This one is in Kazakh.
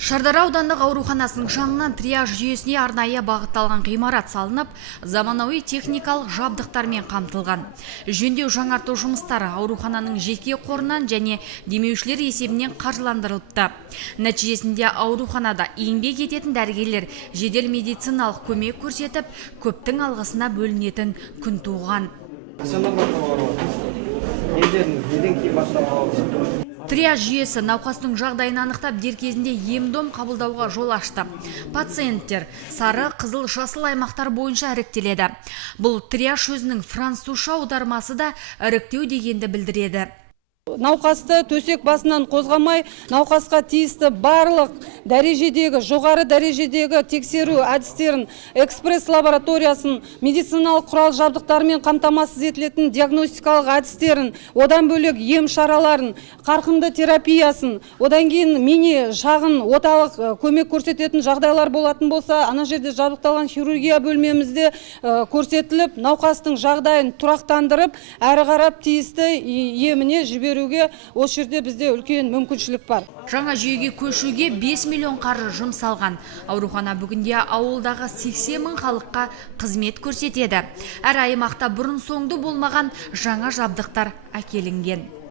Шардара аудандық ауруханасының жанынан триаж жүйесіне арнайы бағытталған ғимарат салынып, заманауи техникалық жабдықтармен қамтылған. Жөндеу жаңарту жұмыстары аурухананың жеке қорынан және демеушілер есебінен қаржыландырылыпты. Нәтижесінде ауруханада еңбек ететін дәрігерлер жедел медициналық көмек көрсетіп, көптің алғысына бөлінетін күн туған. Триаж жүйесі науқастың жағдайын анықтап, дер кезінде ем-дом қабылдауға жол ашты. Пациенттер сары, қызыл, жасыл аймақтар бойынша іріктеледі. Бұл триаж сөзінің французша аудармасы да іріктеу дегенді білдіреді. Науқасты төсек басынан қозғамай, науқасқа тиісті барлық дәрежедегі, жоғары дәрежедегі тексеру әдістерін, экспресс лабораториясын, медициналық құрал жабдықтармен қамтамасыз етілетін диагностикалық әдістерін, одан бөлек ем шараларын, қарқынды терапиясын, одан кейін мини шағын оталық көмек көрсететін жағдайлар болатын болса, ана жерде жабдықталған хирургия бөлмемізде көрсетіліп, науқастың жағдайын тұрақтандырып, әрі қарап тиісті еміне жіберуге осы жерде бізде үлкен мүмкіншілік бар. Жаңа жүйеге көшуге 5 миллион қаржы жұмсалған. Аурухана бүгінде ауылдағы 80 мың халыққа қызмет көрсетеді. Әр аймақта бұрын соңды болмаған жаңа жабдықтар әкелінген.